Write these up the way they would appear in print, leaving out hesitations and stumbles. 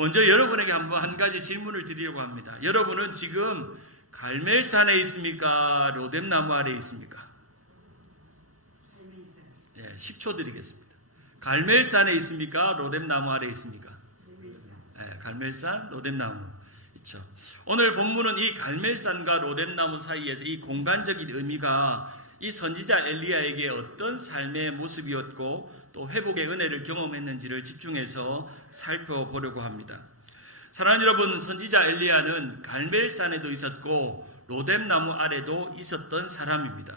먼저 여러분에게 한번 한 가지 질문을 드리려고 합니다. 여러분은 지금 갈멜산에 있습니까? 로뎀나무 아래에 있습니까? 10초 드리겠습니다. 갈멜산에 있습니까? 로뎀나무 아래에 있습니까? 갈멜산, 로뎀나무 있죠. 오늘 본문은 이 갈멜산과 로뎀나무 사이에서 이 공간적인 의미가 이 선지자 엘리야에게 어떤 삶의 모습이었고 또 회복의 은혜를 경험했는지를 집중해서 살펴보려고 합니다. 사랑하는 여러분, 선지자 엘리야는 갈멜산에도 있었고 로뎀나무 아래도 있었던 사람입니다.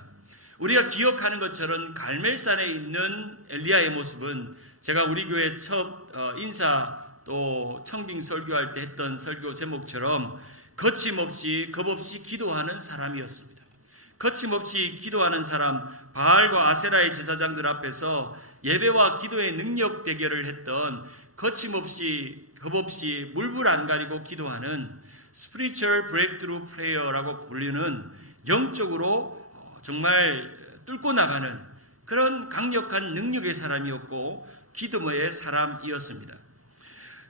우리가 기억하는 것처럼 갈멜산에 있는 엘리야의 모습은 제가 우리 교회 첫 인사 또 청빙 설교할 때 했던 설교 제목처럼 거침없이 겁없이 기도하는 사람이었습니다. 거침없이 기도하는 사람, 바알과 아세라의 제사장들 앞에서 예배와 기도의 능력 대결을 했던 거침없이 겁없이 물불 안 가리고 기도하는 Spiritual Breakthrough Prayer라고 불리는 영적으로 정말 뚫고 나가는 그런 강력한 능력의 사람이었고 기도의 사람이었습니다.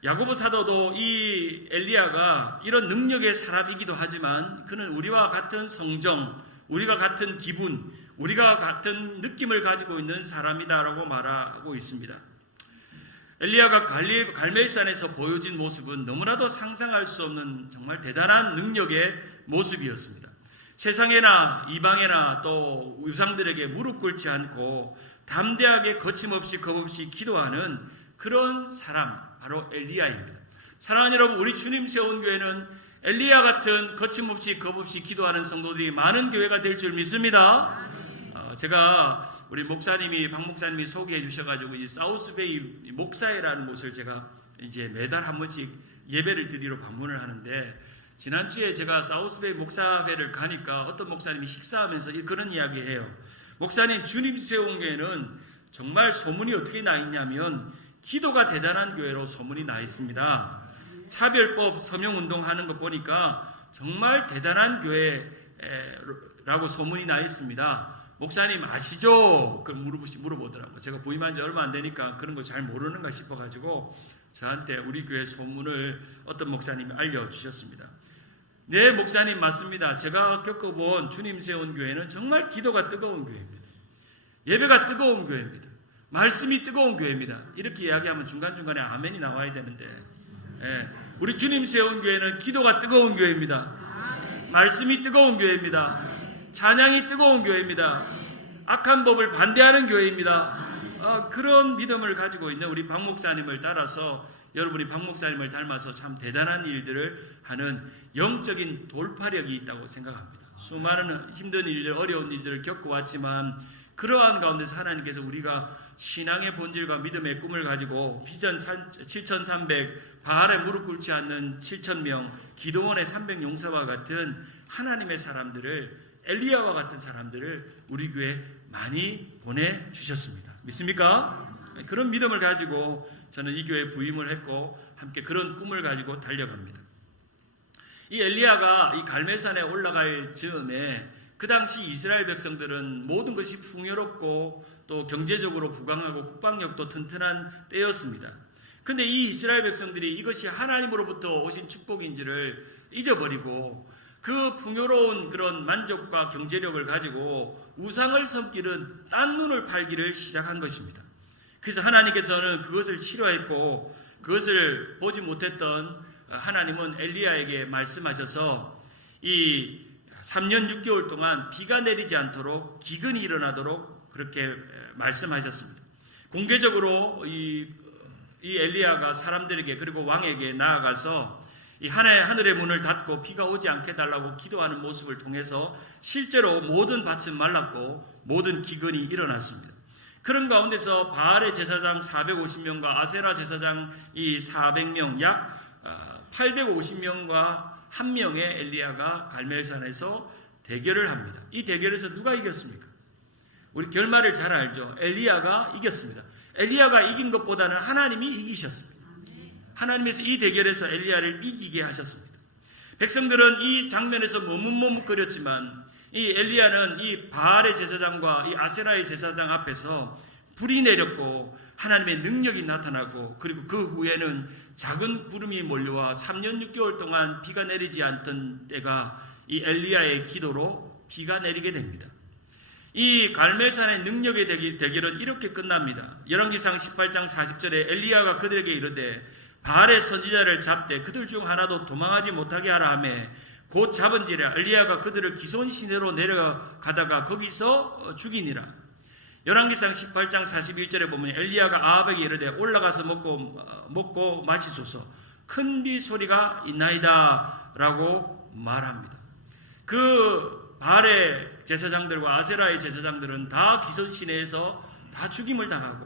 야고보 사도도 이 엘리야가 이런 능력의 사람이기도 하지만 그는 우리와 같은 성정, 우리가 같은 기분, 우리가 같은 느낌을 가지고 있는 사람이다라고 말하고 있습니다. 엘리야가 갈멜산에서 보여진 모습은 너무나도 상상할 수 없는 정말 대단한 능력의 모습이었습니다. 세상에나 이방에나 또 우상들에게 무릎 꿇지 않고 담대하게 거침없이 겁없이 기도하는 그런 사람, 바로 엘리야입니다. 사랑하는 여러분, 우리 주님 세운 교회는 엘리야 같은 거침없이 겁없이 기도하는 성도들이 많은 교회가 될 줄 믿습니다. 제가 우리 목사님이 박 목사님이 소개해 주셔가지고 이 사우스베이 목사회라는 곳을 제가 이제 매달 한 번씩 예배를 드리러 방문을 하는데, 지난주에 제가 사우스베이 목사회를 가니까 어떤 목사님이 식사하면서 그런 이야기해요. 목사님, 주님 세운 교회는 정말 소문이 어떻게 나 있냐면 기도가 대단한 교회로 소문이 나 있습니다. 차별법 서명운동 하는 거 보니까 정말 대단한 교회라고 소문이 나 있습니다. 목사님 아시죠? 그걸 물어보더라고요. 제가 부임한 지 얼마 안 되니까 그런 거 잘 모르는가 싶어가지고 저한테 우리 교회 소문을 어떤 목사님이 알려주셨습니다. 네, 목사님 맞습니다. 제가 겪어본 주님 세운 교회는 정말 기도가 뜨거운 교회입니다. 예배가 뜨거운 교회입니다. 말씀이 뜨거운 교회입니다. 이렇게 이야기하면 중간중간에 아멘이 나와야 되는데, 우리 주님 세운 교회는 기도가 뜨거운 교회입니다. 말씀이 뜨거운 교회입니다. 찬양이 뜨거운 교회입니다. 악한 법을 반대하는 교회입니다. 그런 믿음을 가지고 있는 우리 박 목사님을 따라서 여러분이 박 목사님을 닮아서 참 대단한 일들을 하는 영적인 돌파력이 있다고 생각합니다. 수많은 힘든 일들, 어려운 일들을 겪어왔지만 그러한 가운데서 하나님께서 우리가 신앙의 본질과 믿음의 꿈을 가지고 비전 7,300, 바알에 무릎 꿇지 않는 7,000명, 기도원의 300용사와 같은 하나님의 사람들을, 엘리야와 같은 사람들을 우리 교회에 많이 보내주셨습니다. 믿습니까? 그런 믿음을 가지고 저는 이 교회에 부임을 했고 함께 그런 꿈을 가지고 달려갑니다. 이 엘리야가 이 갈멜산에 올라갈 즈음에 그 당시 이스라엘 백성들은 모든 것이 풍요롭고 또 경제적으로 부강하고 국방력도 튼튼한 때였습니다. 그런데 이 이스라엘 백성들이 이것이 하나님으로부터 오신 축복인지를 잊어버리고 그 풍요로운 그런 만족과 경제력을 가지고 우상을 섬기는 딴 눈을 팔기를 시작한 것입니다. 그래서 하나님께서는 그것을 싫어했고 그것을 보지 못했던 하나님은 엘리야에게 말씀하셔서 이 3년 6개월 동안 비가 내리지 않도록 기근이 일어나도록 그렇게 말씀하셨습니다. 공개적으로 이 엘리야가 사람들에게 그리고 왕에게 나아가서 이 하늘의 문을 닫고 비가 오지 않게 해달라고 기도하는 모습을 통해서 실제로 모든 밭은 말랐고 모든 기근이 일어났습니다. 그런 가운데서 바알의 제사장 450명과 아세라 제사장 이 400명 약 850명과 한 명의 엘리야가 갈멜산에서 대결을 합니다. 이 대결에서 누가 이겼습니까? 우리 결말을 잘 알죠. 엘리야가 이겼습니다. 엘리야가 이긴 것보다는 하나님이 이기셨습니다. 하나님께서 이 대결에서 엘리야를 이기게 하셨습니다. 백성들은 이 장면에서 머뭇머뭇거렸지만 이 엘리야는 이 바알의 제사장과 이 아세라의 제사장 앞에서 불이 내렸고 하나님의 능력이 나타나고 그리고 그 후에는 작은 구름이 몰려와 3년 6개월 동안 비가 내리지 않던 때가 이 엘리야의 기도로 비가 내리게 됩니다. 이 갈멜산의 능력의 대결은 이렇게 끝납니다. 열왕기상 18장 40절에 엘리야가 그들에게 이르되 바알의 선지자를 잡되 그들 중 하나도 도망하지 못하게 하라 하며 곧 잡은지라 엘리야가 그들을 기손 시내로 내려가다가 거기서 죽이니라. 열왕기상 18장 41절에 보면 엘리야가 아합에게 이르되 올라가서 먹고 마시소서 큰 비 소리가 있나이다 라고 말합니다. 그 바알의 제사장들과 아세라의 제사장들은 다 기손 시내에서 다 죽임을 당하고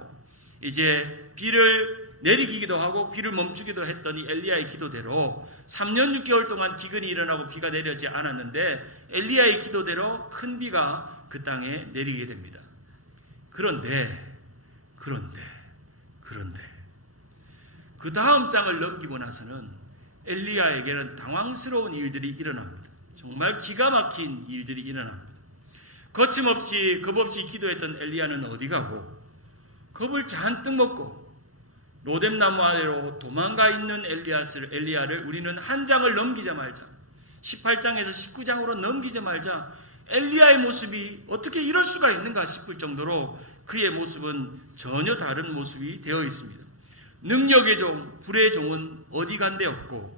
이제 비를 내리기도 하고 비를 멈추기도 했더니 엘리야의 기도대로 3년 6개월 동안 기근이 일어나고 비가 내리지 않았는데 엘리야의 기도대로 큰 비가 그 땅에 내리게 됩니다. 그런데 그 다음 장을 넘기고 나서는 엘리야에게는 당황스러운 일들이 일어납니다. 정말 기가 막힌 일들이 일어납니다. 거침없이 겁없이 기도했던 엘리야는 어디 가고 겁을 잔뜩 먹고 로뎀나무 아래로 도망가 있는 엘리야를 우리는 한 장을 넘기자마자 18장에서 19장으로 넘기자마자 엘리야의 모습이 어떻게 이럴 수가 있는가 싶을 정도로 그의 모습은 전혀 다른 모습이 되어 있습니다. 능력의 종, 불의 종은 어디 간 데 없고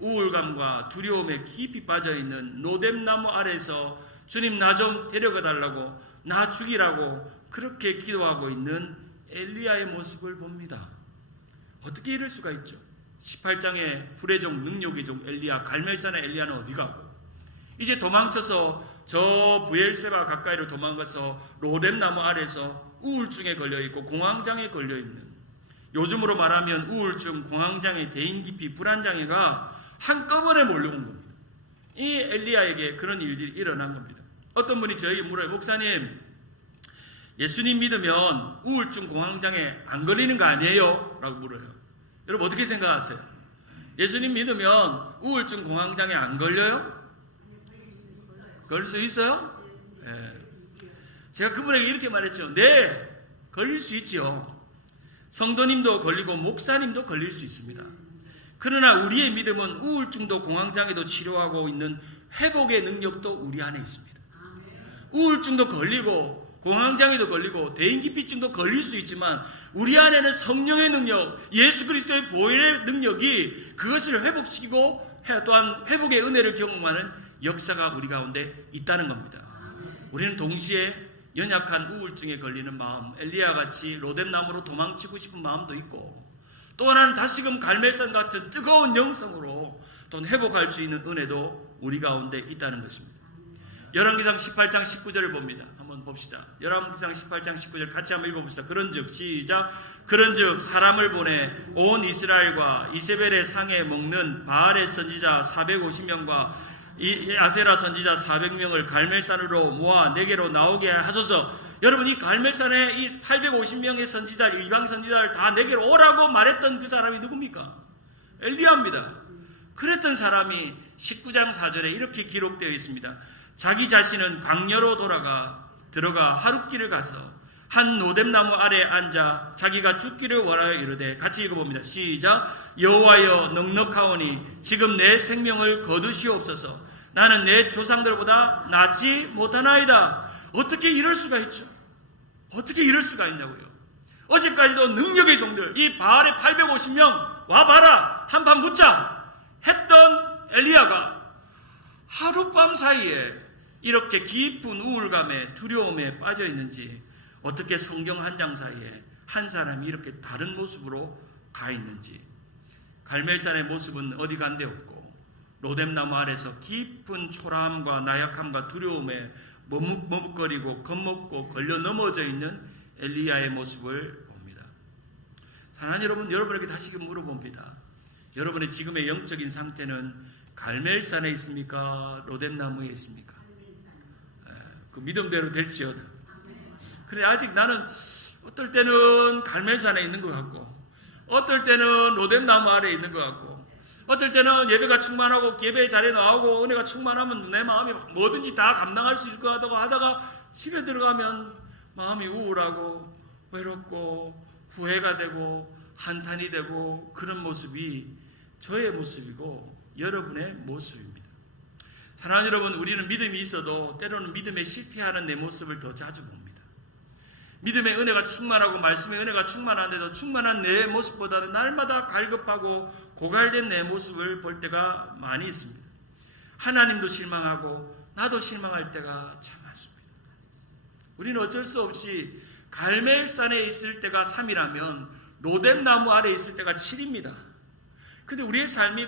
우울감과 두려움에 깊이 빠져있는 로뎀나무 아래에서 주님 나 좀 데려가 달라고 나 죽이라고 그렇게 기도하고 있는 엘리야의 모습을 봅니다. 어떻게 이럴 수가 있죠? 18장에 불의 종, 능력의 종 엘리야, 갈멜산의 엘리야는 어디 가고 이제 도망쳐서 저 브엘세바 가까이로 도망가서 로뎀나무 아래에서 우울증에 걸려있고 공황장애에 걸려있는, 요즘으로 말하면 우울증, 공황장애, 대인기피, 불안장애가 한꺼번에 몰려온 겁니다. 이 엘리야에게 그런 일들이 일어난 겁니다. 어떤 분이 저에게 물어요. 목사님, 예수님 믿으면 우울증, 공황장애 안 걸리는 거 아니에요? 라고 물어요. 여러분 어떻게 생각하세요? 예수님 믿으면 우울증, 공황장애 안 걸려요? 걸릴 수 있어요? 네. 제가 그분에게 이렇게 말했죠. 네, 걸릴 수 있죠. 성도님도 걸리고 목사님도 걸릴 수 있습니다. 그러나 우리의 믿음은 우울증도 공황장애도 치료하고 있는 회복의 능력도 우리 안에 있습니다. 우울증도 걸리고 공황장애도 걸리고 대인기피증도 걸릴 수 있지만 우리 안에는 성령의 능력, 예수 그리스도의 보혈의 능력이 그것을 회복시키고 또한 회복의 은혜를 경험하는 역사가 우리 가운데 있다는 겁니다. 우리는 동시에 연약한 우울증에 걸리는 마음, 엘리야같이 로뎀나무로 도망치고 싶은 마음도 있고 또 하나는 다시금 갈멜산 같은 뜨거운 영성으로 또 회복할 수 있는 은혜도 우리 가운데 있다는 것입니다. 열왕기상 18장 19절을 봅니다. 한번 봅시다. 열왕기상 18장 19절 같이 한번 읽어봅시다. 그런즉 시작. 그런즉 사람을 보내 온 이스라엘과 이세벨의 상에 먹는 바알의 선지자 450명과 아세라 선지자 400명을 갈멜산으로 모아 내게로 나오게 하소서. 여러분 이 갈멜산에 이 850명의 선지자, 이방 선지자를 다 내게로 오라고 말했던 그 사람이 누굽니까? 엘리야입니다. 그랬던 사람이 19장 4절에 이렇게 기록되어 있습니다. 자기 자신은 광야로 들어가 하룻길을 가서 한 로뎀나무 아래에 앉아 자기가 죽기를 원하여 이르되, 같이 읽어봅니다. 시작. 여호와여 넉넉하오니 지금 내 생명을 거두시옵소서. 나는 내 조상들보다 낫지 못하나이다. 어떻게 이럴 수가 있죠? 어떻게 이럴 수가 있냐고요. 어제까지도 능력의 종들, 이 바알의 850명 와봐라 한판 묻자 했던 엘리야가 하룻밤 사이에 이렇게 깊은 우울감에 두려움에 빠져 있는지, 어떻게 성경 한 장 사이에 한 사람이 이렇게 다른 모습으로 가 있는지. 갈멜산의 모습은 어디 간 데 없고 로뎀나무 아래서 깊은 초라함과 나약함과 두려움에 머뭇거리고 겁먹고 걸려 넘어져 있는 엘리야의 모습을 봅니다. 사랑하는 여러분, 여러분에게 다시금 물어봅니다. 여러분의 지금의 영적인 상태는 갈멜산에 있습니까? 로뎀나무에 있습니까? 그 믿음대로 될지어다. 그래, 아직 나는 어떨 때는 갈멜산에 있는 것 같고 어떨 때는 로뎀나무 아래에 있는 것 같고 어떨 때는 예배가 충만하고 예배 자리에 나오고 은혜가 충만하면 내 마음이 뭐든지 다 감당할 수 있을 것 같다고 하다가 집에 들어가면 마음이 우울하고 외롭고 후회가 되고 한탄이 되고 그런 모습이 저의 모습이고 여러분의 모습입니다. 사랑하는 여러분, 우리는 믿음이 있어도 때로는 믿음에 실패하는 내 모습을 더 자주 봅니다. 믿음의 은혜가 충만하고 말씀의 은혜가 충만한데도 충만한 내 모습보다는 날마다 갈급하고 고갈된 내 모습을 볼 때가 많이 있습니다. 하나님도 실망하고 나도 실망할 때가 참 많습니다. 우리는 어쩔 수 없이 갈멜산에 있을 때가 3이라면 로뎀나무 아래에 있을 때가 7입니다. 근데 우리의 삶이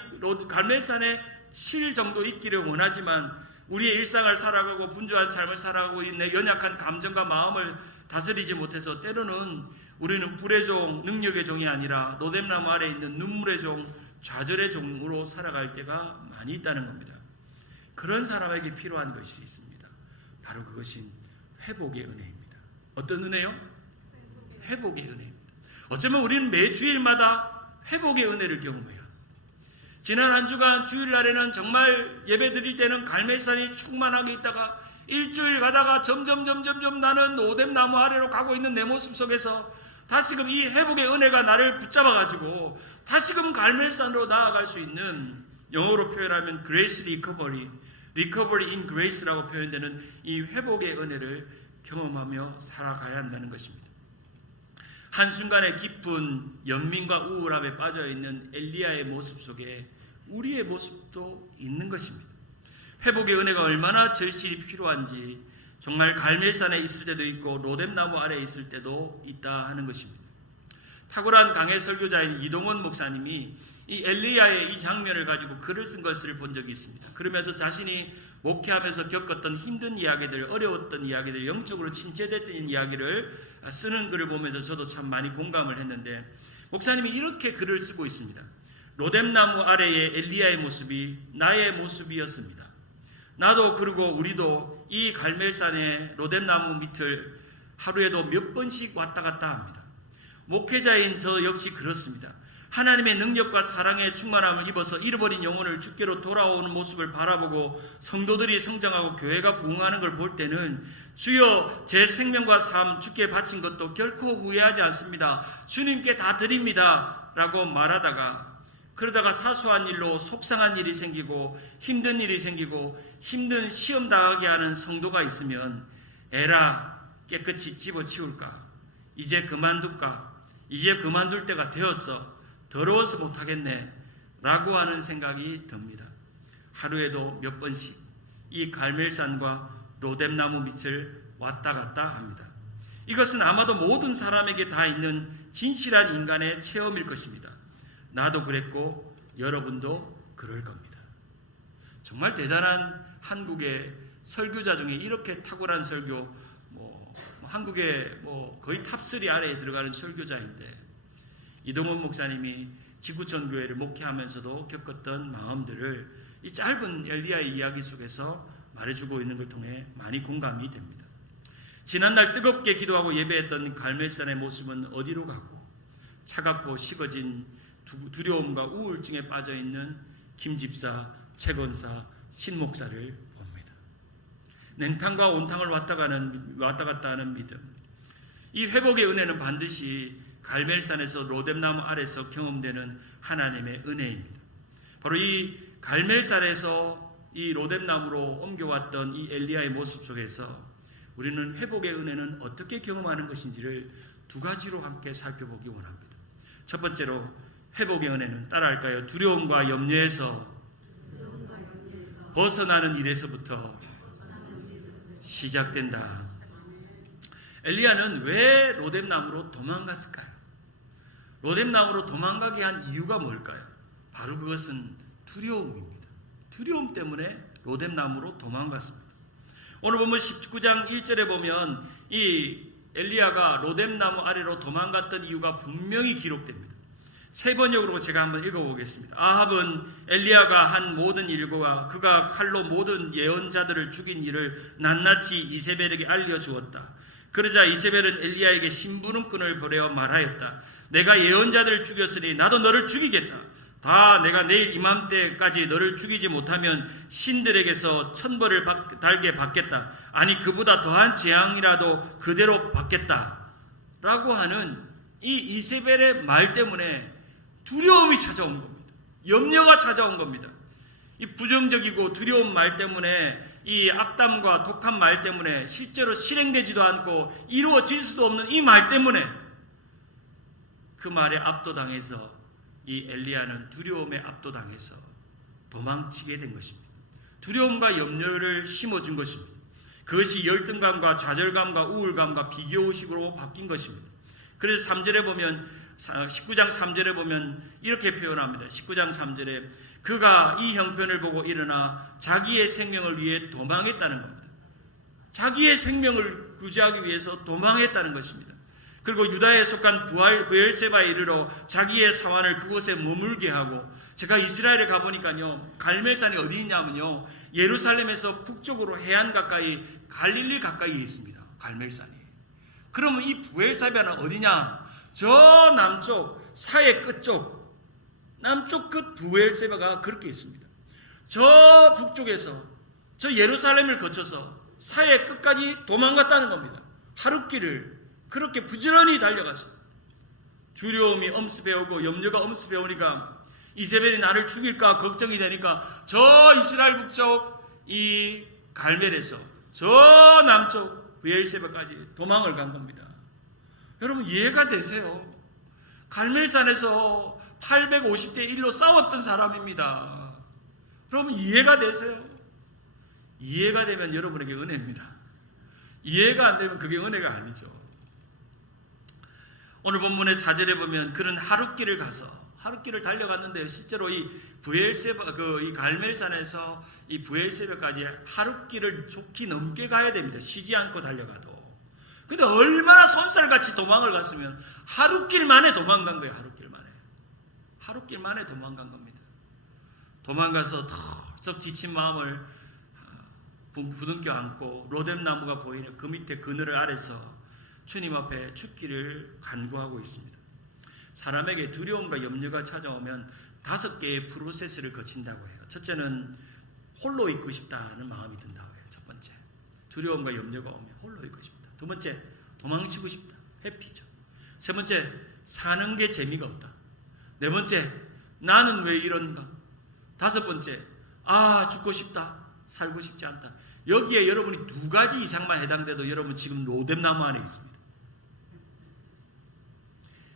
갈멜산에 7 정도 있기를 원하지만 우리의 일상을 살아가고 분주한 삶을 살아가고 있는 연약한 감정과 마음을 다스리지 못해서 때로는 우리는 불의 종, 능력의 종이 아니라 로뎀나무 아래에 있는 눈물의 종, 좌절의 종으로 살아갈 때가 많이 있다는 겁니다. 그런 사람에게 필요한 것이 있습니다. 바로 그것이 회복의 은혜입니다. 어떤 은혜요? 회복의 은혜입니다. 어쩌면 우리는 매 주일마다 회복의 은혜를 경험해요. 지난 한 주간 주일날에는 정말 예배 드릴 때는 갈멜산이 충만하게 있다가 일주일 가다가 점점 나는 로뎀나무 아래로 가고 있는 내 모습 속에서 다시금 이 회복의 은혜가 나를 붙잡아가지고 다시금 갈멜산으로 나아갈 수 있는, 영어로 표현하면 grace recovery in grace라고 표현되는 이 회복의 은혜를 경험하며 살아가야 한다는 것입니다. 한순간에 깊은 연민과 우울함에 빠져있는 엘리야의 모습 속에 우리의 모습도 있는 것입니다. 회복의 은혜가 얼마나 절실히 필요한지 정말 갈멜산에 있을 때도 있고 로뎀나무 아래에 있을 때도 있다 하는 것입니다. 탁월한 강해 설교자인 이동원 목사님이 이 엘리야의 이 장면을 가지고 글을 쓴 것을 본 적이 있습니다. 그러면서 자신이 목회하면서 겪었던 힘든 이야기들, 어려웠던 이야기들, 영적으로 침체됐던 이야기를 쓰는 글을 보면서 저도 참 많이 공감을 했는데, 목사님이 이렇게 글을 쓰고 있습니다. 로뎀나무 아래의 엘리야의 모습이 나의 모습이었습니다. 나도 그리고 우리도 이 갈멜산의 로뎀나무 밑을 하루에도 몇 번씩 왔다 갔다 합니다. 목회자인 저 역시 그렇습니다. 하나님의 능력과 사랑의 충만함을 입어서 잃어버린 영혼을 주께로 돌아오는 모습을 바라보고 성도들이 성장하고 교회가 부흥하는 걸 볼 때는 주여 제 생명과 삶 주께 바친 것도 결코 후회하지 않습니다. 주님께 다 드립니다 라고 말하다가, 그러다가 사소한 일로 속상한 일이 생기고 힘든 일이 생기고 힘든 시험 당하게 하는 성도가 있으면 에라 깨끗이 집어치울까, 이제 그만둘까, 이제 그만둘 때가 되었어, 더러워서 못하겠네 라고 하는 생각이 듭니다. 하루에도 몇 번씩 이 갈멜산과 로뎀나무 밑을 왔다 갔다 합니다. 이것은 아마도 모든 사람에게 다 있는 진실한 인간의 체험일 것입니다. 나도 그랬고 여러분도 그럴 겁니다. 정말 대단한 한국의 설교자 중에 이렇게 탁월한 설교, 한국의 거의 탑3 아래에 들어가는 설교자인데, 이동원 목사님이 지구촌 교회를 목회하면서도 겪었던 마음들을 이 짧은 엘리야의 이야기 속에서 말해주고 있는 걸 통해 많이 공감이 됩니다. 지난날 뜨겁게 기도하고 예배했던 갈멜산의 모습은 어디로 가고, 차갑고 식어진 두려움과 우울증에 빠져있는 김 집사, 최 권사, 신 목사를 봅니다. 냉탕과 온탕을 왔다 갔다 하는 믿음. 이 회복의 은혜는 반드시 갈멜산에서 로뎀나무 아래서 경험되는 하나님의 은혜입니다. 바로 이 갈멜산에서 이 로뎀나무로 옮겨왔던 이 엘리야의 모습 속에서 우리는 회복의 은혜는 어떻게 경험하는 것인지를 두 가지로 함께 살펴보기 원합니다. 첫 번째로 회복의 은혜는 따라할까요? 두려움과 염려에서 벗어나는 일에서부터 시작된다. 엘리야는 왜 로뎀나무로 도망갔을까요? 로뎀나무로 도망가게 한 이유가 뭘까요? 바로 그것은 두려움입니다. 두려움 때문에 로뎀나무로 도망갔습니다. 오늘 보면 19장 1절에 보면 이 엘리야가 로뎀나무 아래로 도망갔던 이유가 분명히 기록됩니다. 세 번역으로 제가 한번 읽어보겠습니다. 아합은 엘리야가 한 모든 일과 그가 칼로 모든 예언자들을 죽인 일을 낱낱이 이세벨에게 알려주었다. 그러자 이세벨은 엘리야에게 심부름꾼을 보내어 말하였다. 내가 예언자들을 죽였으니 나도 너를 죽이겠다. 다 내가 내일 이맘때까지 너를 죽이지 못하면 신들에게서 천벌을 달게 받겠다. 아니 그보다 더한 재앙이라도 그대로 받겠다 라고 하는 이 이세벨의 말 때문에 두려움이 찾아온 겁니다. 염려가 찾아온 겁니다. 이 부정적이고 두려운 말 때문에, 이 악담과 독한 말 때문에, 실제로 실행되지도 않고 이루어질 수도 없는 이 말 때문에, 그 말에 압도당해서 이 엘리야는 두려움에 압도당해서 도망치게 된 것입니다. 두려움과 염려를 심어준 것입니다. 그것이 열등감과 좌절감과 우울감과 비교의식으로 바뀐 것입니다. 그래서 3절에 보면, 19장 3절에 보면 이렇게 표현합니다. 19장 3절에 그가 이 형편을 보고 일어나 자기의 생명을 위해 도망했다는 겁니다. 자기의 생명을 구제하기 위해서 도망했다는 것입니다. 그리고 유다에 속한 브엘세바에 이르러 자기의 사환을 그곳에 머물게 하고, 제가 이스라엘에 가보니까요, 갈멜산이 어디 있냐면요, 예루살렘에서 북쪽으로 해안 가까이, 갈릴리 가까이에 있습니다. 갈멜산이. 그러면 이 브엘세바는 어디냐? 저 남쪽, 사해 끝쪽, 남쪽 끝 브엘세바가 그렇게 있습니다. 저 북쪽에서, 저 예루살렘을 거쳐서 사해 끝까지 도망갔다는 겁니다. 하룻길을 그렇게 부지런히 달려갔어요. 두려움이 엄습해오고 염려가 엄습해오니까 이세벨이 나를 죽일까 걱정이 되니까 저 이스라엘 북쪽 이 갈멜에서 저 남쪽 브엘세바까지 도망을 간 겁니다. 여러분 이해가 되세요? 갈멜산에서 850대 1로 싸웠던 사람입니다. 여러분 이해가 되세요? 이해가 되면 여러분에게 은혜입니다. 이해가 안 되면 그게 은혜가 아니죠. 오늘 본문의 4절에 보면 그는 하룻길을 가서, 하룻길을 달려갔는데요, 실제로 이 브엘세바, 이 갈멜산에서 이 브엘세바까지 하룻길을 좋게 넘게 가야 됩니다. 쉬지 않고 달려가도. 근데 얼마나 손살같이 도망을 갔으면 하룻길 만에 도망간 거예요. 하룻길 만에. 하룻길 만에 도망간 겁니다. 도망가서 턱 지친 마음을 부둥켜 안고 로뎀 나무가 보이는 그 밑에 그늘 아래서 주님 앞에 죽기를 간구하고 있습니다. 사람에게 두려움과 염려가 찾아오면 5개의 프로세스를 거친다고 해요. 첫째는 홀로 있고 싶다는 마음이 든다고 해요. 첫 번째, 두려움과 염려가 오면 홀로 있고 싶다. 두 번째, 도망치고 싶다. 회피죠. 세 번째, 사는 게 재미가 없다. 네 번째, 나는 왜 이런가. 다섯 번째, 죽고 싶다. 살고 싶지 않다. 여기에 여러분이 2가지 이상만 해당돼도 여러분 지금 로뎀 나무 안에 있습니다.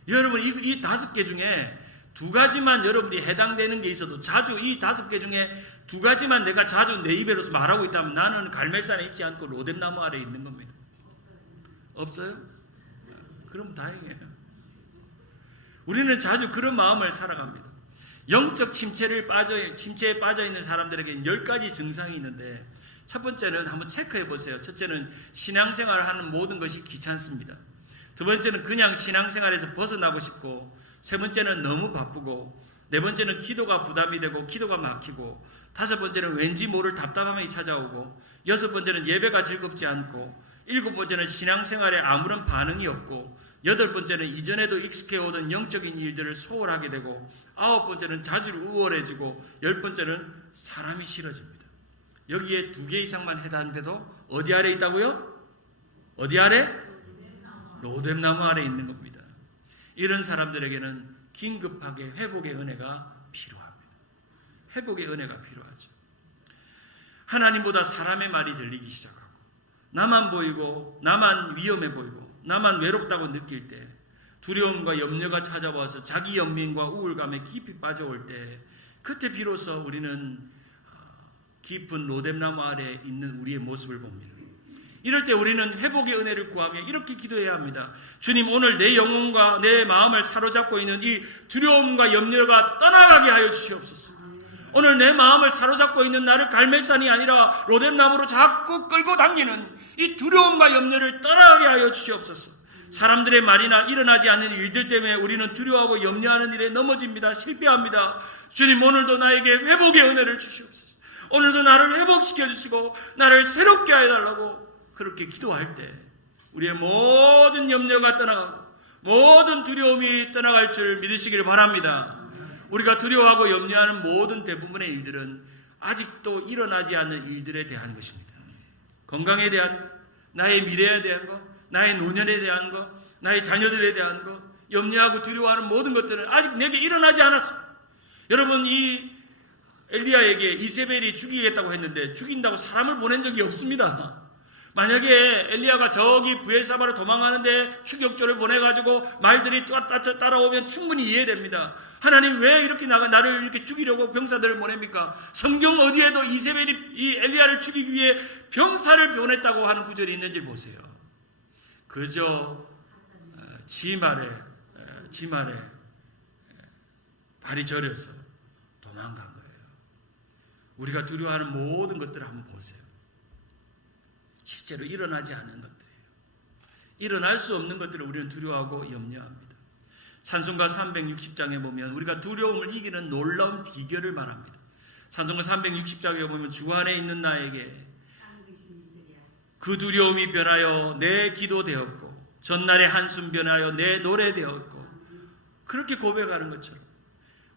여러분 이 5개 중에 2가지만 여러분이 해당되는 게 있어도, 자주 이 5개 중에 2가지만 내가 자주 내 입에로서 말하고 있다면 나는 갈멜산에 있지 않고 로뎀 나무 아래에 있는 겁니다. 없어요? 그럼 다행이에요. 우리는 자주 그런 마음을 살아갑니다. 영적 침체에 빠져 있는 사람들에게는 10가지 증상이 있는데, 첫 번째는 한번 체크해 보세요. 첫째는 신앙생활을 하는 모든 것이 귀찮습니다. 두 번째는 그냥 신앙생활에서 벗어나고 싶고, 세 번째는 너무 바쁘고, 네 번째는 기도가 부담이 되고 기도가 막히고, 다섯 번째는 왠지 모를 답답함이 찾아오고, 여섯 번째는 예배가 즐겁지 않고, 일곱 번째는 신앙생활에 아무런 반응이 없고, 여덟 번째는 이전에도 익숙해오던 영적인 일들을 소홀하게 되고, 아홉 번째는 자주 우월해지고, 열 번째는 사람이 싫어집니다. 여기에 2개 이상만 해당돼도 어디 아래 있다고요? 어디 아래? 로뎀 나무 아래 있는 겁니다. 이런 사람들에게는 긴급하게 회복의 은혜가 필요합니다. 회복의 은혜가 필요하죠. 하나님보다 사람의 말이 들리기 시작하고, 나만 보이고, 나만 위험해 보이고, 나만 외롭다고 느낄 때, 두려움과 염려가 찾아와서 자기 연민과 우울감에 깊이 빠져올 때, 그때 비로소 우리는 깊은 로뎀 나무 아래에 있는 우리의 모습을 봅니다. 이럴 때 우리는 회복의 은혜를 구하며 이렇게 기도해야 합니다. 주님, 오늘 내 영혼과 내 마음을 사로잡고 있는 이 두려움과 염려가 떠나가게 하여 주시옵소서. 오늘 내 마음을 사로잡고 있는 나를 갈멜산이 아니라 로뎀 나무로 자꾸 끌고 당기는 이 두려움과 염려를 떠나가게 하여 주시옵소서. 사람들의 말이나 일어나지 않는 일들 때문에 우리는 두려워하고 염려하는 일에 넘어집니다. 실패합니다. 주님, 오늘도 나에게 회복의 은혜를 주시옵소서. 오늘도 나를 회복시켜 주시고 나를 새롭게 해달라고 그렇게 기도할 때 우리의 모든 염려가 떠나가고 모든 두려움이 떠나갈 줄 믿으시기를 바랍니다. 우리가 두려워하고 염려하는 모든 대부분의 일들은 아직도 일어나지 않는 일들에 대한 것입니다. 건강에 대한 것, 나의 미래에 대한 것, 나의 노년에 대한 것, 나의 자녀들에 대한 것, 염려하고 두려워하는 모든 것들은 아직 내게 일어나지 않았습니다. 여러분, 이 엘리야에게 이세벨이 죽이겠다고 했는데 죽인다고 사람을 보낸 적이 없습니다. 만약에 엘리야가 저기 브엘사바로 도망가는데 추격조를 보내가지고 말들이 따라오면 충분히 이해됩니다. 하나님 왜 이렇게 나를 이렇게 죽이려고 병사들을 보냅니까? 성경 어디에도 이세벨이 이 엘리야를 죽이기 위해 병사를 보냈다고 하는 구절이 있는지 보세요. 그저 지 말에 발이 저려서 도망간 거예요. 우리가 두려워하는 모든 것들을 한번 보세요. 실제로 일어나지 않은 것들이에요. 일어날 수 없는 것들을 우리는 두려워하고 염려합니다. 찬송가 360장에 보면 우리가 두려움을 이기는 놀라운 비결을 말합니다. 찬송가 360장에 보면 주 안에 있는 나에게 그 두려움이 변하여 내 기도 되었고 전날의 한숨 변하여 내 노래 되었고, 그렇게 고백하는 것처럼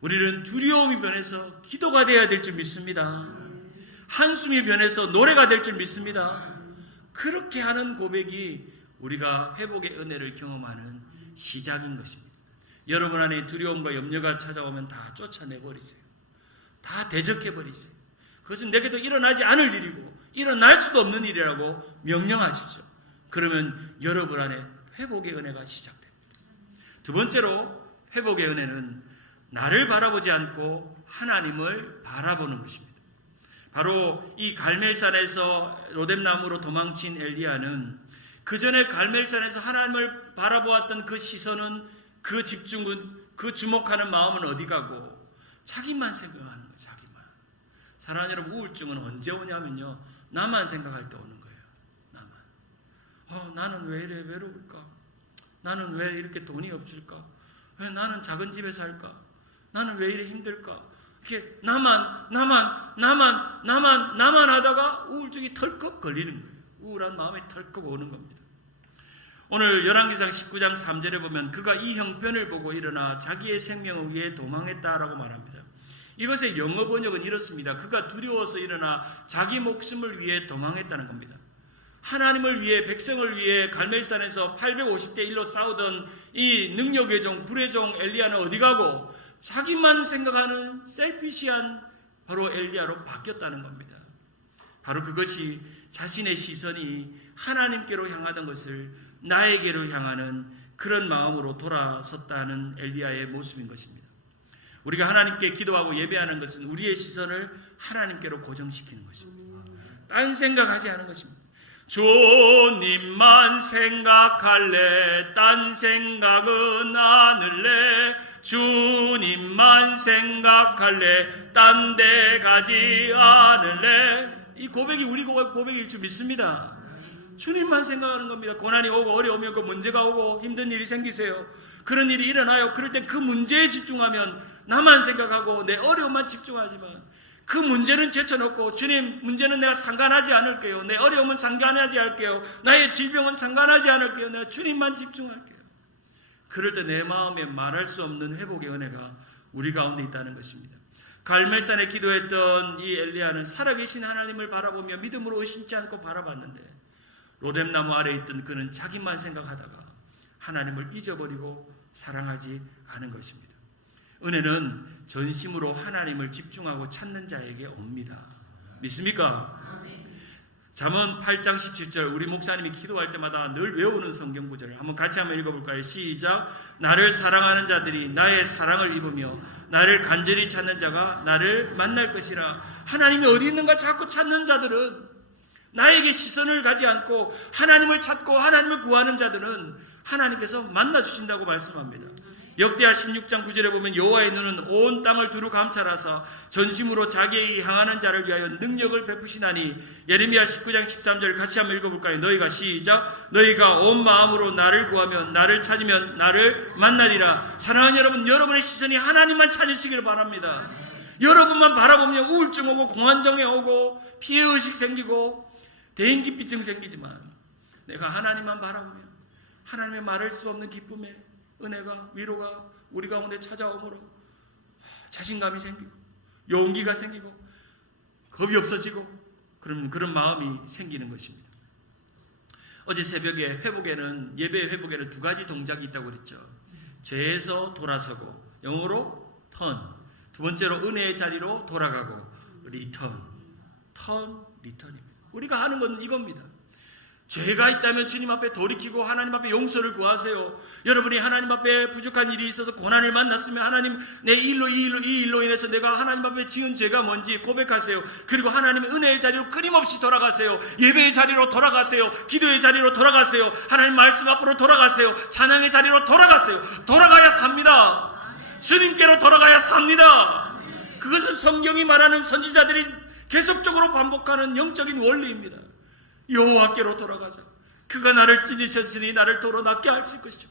우리는 두려움이 변해서 기도가 되어야 될 줄 믿습니다. 한숨이 변해서 노래가 될 줄 믿습니다. 그렇게 하는 고백이 우리가 회복의 은혜를 경험하는 시작인 것입니다. 여러분 안에 두려움과 염려가 찾아오면 다 쫓아내버리세요. 다 대적해버리세요. 그것은 내게도 일어나지 않을 일이고 일어날 수도 없는 일이라고 명령하십시오. 그러면 여러분 안에 회복의 은혜가 시작됩니다. 두 번째로 회복의 은혜는 나를 바라보지 않고 하나님을 바라보는 것입니다. 바로 이 갈멜산에서 로뎀나무로 도망친 엘리야는 그 전에 갈멜산에서 하나님을 바라보았던 그 시선은, 그 집중은, 그 주목하는 마음은 어디 가고 자기만 생각하는 거예요. 자기만. 사랑하는 여러분, 우울증은 언제 오냐면요, 나만 생각할 때 오는 거예요. 나만. 나는 왜 이래 외로울까? 나는 왜 이렇게 돈이 없을까? 왜 나는 작은 집에 살까? 나는 왜 이래 힘들까? 이렇게 나만 하다가 우울증이 털컥 걸리는 거예요. 우울한 마음이 털컥 오는 겁니다. 오늘 열왕기상 19장 3절에 보면 그가 이 형편을 보고 일어나 자기의 생명을 위해 도망했다라고 말합니다. 이것의 영어 번역은 이렇습니다. 그가 두려워서 일어나 자기 목숨을 위해 도망했다는 겁니다. 하나님을 위해, 백성을 위해 갈멜산에서 850대 1로 싸우던 이 능력의 종, 불의 종 엘리야는 어디 가고 자기만 생각하는 셀피시한 바로 엘리야로 바뀌었다는 겁니다. 바로 그것이 자신의 시선이 하나님께로 향하던 것을 나에게로 향하는 그런 마음으로 돌아섰다는 엘리야의 모습인 것입니다. 우리가 하나님께 기도하고 예배하는 것은 우리의 시선을 하나님께로 고정시키는 것입니다. 딴 생각하지 않은 것입니다. 주님만 생각할래, 딴 생각은 안 할래. 주님만 생각할래, 딴 데 가지 않을래. 이 고백이 우리 고백일 줄 믿습니다. 주님만 생각하는 겁니다. 고난이 오고 어려움이 오고 문제가 오고 힘든 일이 생기세요. 그런 일이 일어나요. 그럴 땐 그 문제에 집중하면 나만 생각하고 내 어려움만 집중하지만 그 문제는 제쳐놓고 주님, 문제는 내가 상관하지 않을게요. 내 어려움은 상관하지 않을게요. 나의 질병은 상관하지 않을게요. 내가 주님만 집중할게요. 그럴 때 내 마음에 말할 수 없는 회복의 은혜가 우리 가운데 있다는 것입니다. 갈멜산에 기도했던 이 엘리야는 살아계신 하나님을 바라보며 믿음으로 의심치 않고 바라봤는데 로뎀나무 아래에 있던 그는 자기만 생각하다가 하나님을 잊어버리고 사랑하지 않은 것입니다. 은혜는 전심으로 하나님을 집중하고 찾는 자에게 옵니다. 믿습니까? 잠언 8장 17절, 우리 목사님이 기도할 때마다 늘 외우는 성경 구절을 한번 같이 한번 읽어볼까요? 시작. 나를 사랑하는 자들이 나의 사랑을 입으며 나를 간절히 찾는 자가 나를 만날 것이라. 하나님이 어디 있는가 자꾸 찾는 자들은, 나에게 시선을 가지 않고 하나님을 찾고 하나님을 구하는 자들은 하나님께서 만나주신다고 말씀합니다. 역대하 16장 9절에 보면 여호와의 눈은 온 땅을 두루 감찰하사 전심으로 자기에게 향하는 자를 위하여 능력을 베푸시나니. 예레미야 19장 13절 같이 한번 읽어볼까요? 너희가 시작. 너희가 온 마음으로 나를 구하면, 나를 찾으면 나를 만나리라. 사랑하는 여러분, 여러분의 시선이 하나님만 찾으시기를 바랍니다. 여러분만 바라보면 우울증 오고 공황장애 오고 피해의식 생기고 대인기피증 생기지만 내가 하나님만 바라보면 하나님의 말할 수 없는 기쁨의 은혜가, 위로가 우리 가운데 찾아오므로 자신감이 생기고 용기가 생기고 겁이 없어지고 그런 마음이 생기는 것입니다. 어제 새벽에 예배 회복에는 두 가지 동작이 있다고 그랬죠. 죄에서 돌아서고, 영어로 turn. 두 번째로 은혜의 자리로 돌아가고, return. 리턴입니다. 우리가 하는 건 이겁니다. 죄가 있다면 주님 앞에 돌이키고 하나님 앞에 용서를 구하세요. 여러분이 하나님 앞에 부족한 일이 있어서 고난을 만났으면 하나님, 내 이 일로 인해서 내가 하나님 앞에 지은 죄가 뭔지 고백하세요. 그리고 하나님의 은혜의 자리로 끊임없이 돌아가세요. 예배의 자리로 돌아가세요. 기도의 자리로 돌아가세요. 하나님 말씀 앞으로 돌아가세요. 찬양의 자리로 돌아가세요. 돌아가야 삽니다. 주님께로 돌아가야 삽니다. 그것은 성경이 말하는 선지자들이 계속적으로 반복하는 영적인 원리입니다. 여호와께로 돌아가자. 그가 나를 찢으셨으니 나를 도로 낫게 하실 것이죠.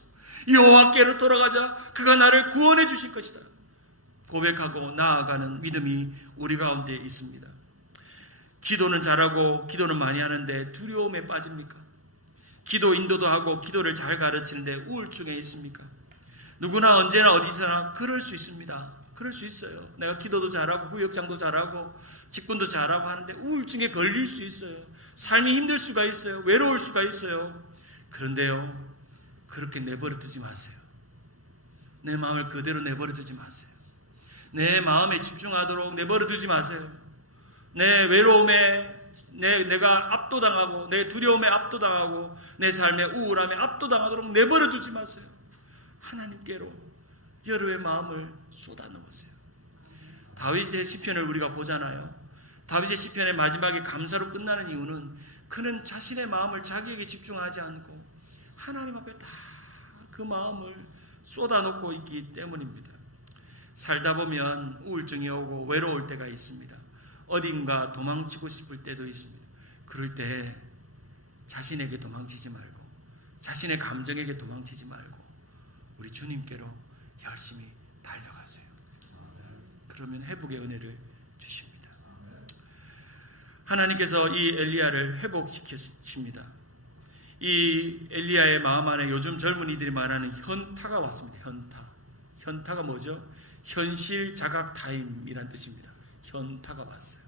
여호와께로 돌아가자. 그가 나를 구원해 주실 것이다. 고백하고 나아가는 믿음이 우리 가운데 있습니다. 기도는 잘하고 기도는 많이 하는데 두려움에 빠집니까? 기도 인도도 하고 기도를 잘 가르치는데 우울증에 있습니까? 누구나 언제나 어디서나 그럴 수 있습니다. 그럴 수 있어요. 내가 기도도 잘하고 구역장도 잘하고 직분도 잘하고 하는데 우울증에 걸릴 수 있어요. 삶이 힘들 수가 있어요. 외로울 수가 있어요. 그런데요, 그렇게 내버려 두지 마세요. 내 마음을 그대로 내버려 두지 마세요. 내 마음에 집중하도록 내버려 두지 마세요. 내 외로움에 내가 압도당하고, 내 두려움에 압도당하고, 내 삶의 우울함에 압도당하도록 내버려 두지 마세요. 하나님께로 여러분의 마음을 쏟아넣으세요. 다윗의 시편을 우리가 보잖아요. 다윗의 시편의 마지막에 감사로 끝나는 이유는 그는 자신의 마음을 자기에게 집중하지 않고 하나님 앞에 다 그 마음을 쏟아놓고 있기 때문입니다. 살다 보면 우울증이 오고 외로울 때가 있습니다. 어딘가 도망치고 싶을 때도 있습니다. 그럴 때 자신에게 도망치지 말고, 자신의 감정에게 도망치지 말고 우리 주님께로 열심히 달려가세요. 그러면 회복의 은혜를 주십니다. 하나님께서 이 엘리야를 회복시키십니다. 이 엘리야의 마음 안에 요즘 젊은이들이 말하는 현타가 왔습니다. 현타가 뭐죠? 현실 자각 타임이란 뜻입니다. 현타가 왔어요.